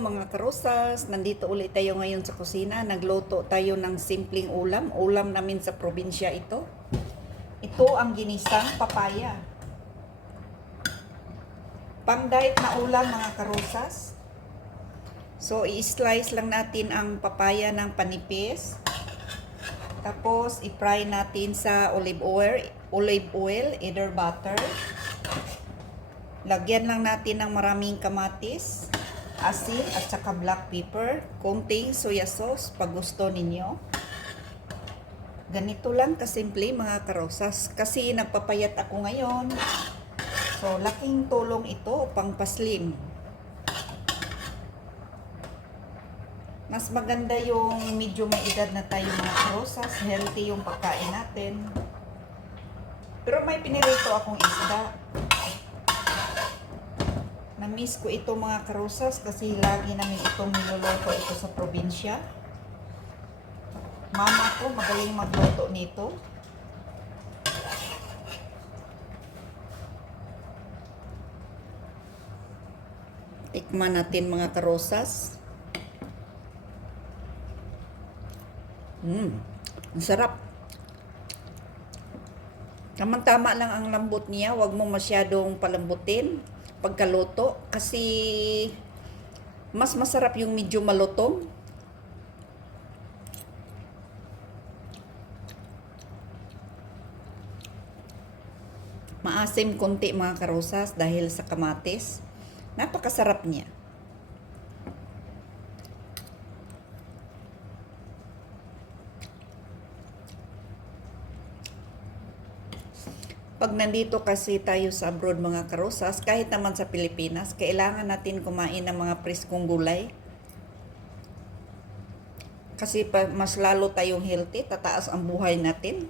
mga karosas, nandito ulit tayo ngayon sa kusina. Nagluto tayo ng simpleng ulam. Ulam namin sa probinsya ito. Ito ang ginisang papaya. Pang-diet na ulam mga karosas. So, i-slice lang natin ang papaya ng panipis. Tapos, i-fry natin sa olive oil, either butter. Lagyan lang natin ng maraming kamatis, asin at saka black pepper, konting soya sauce pag gusto ninyo. Ganito lang kasimple mga karosas kasi nagpapayat ako ngayon. So laking tulong ito pang paslim. Mas maganda yung medyo may edad na tayo mga karosas, healthy yung pagkain natin. Pero may pinirito akong isda. Na-miss ko ito mga karosas kasi lagi namin itong niluluto ito sa probinsya. Mama ko magaling magluto nito. Tikman natin mga karosas. Ang sarap. Tama-tama lang ang lambot niya, huwag mo masyadong palambutin pagkaluto kasi mas masarap yung medyo malutong. Maasim konti mga karosas dahil sa kamatis. Napakasarap niya. Pag nandito kasi tayo sa abroad mga karosas, kahit naman sa Pilipinas, kailangan natin kumain ng mga preskong gulay. Kasi mas lalo tayong healthy, tataas ang buhay natin.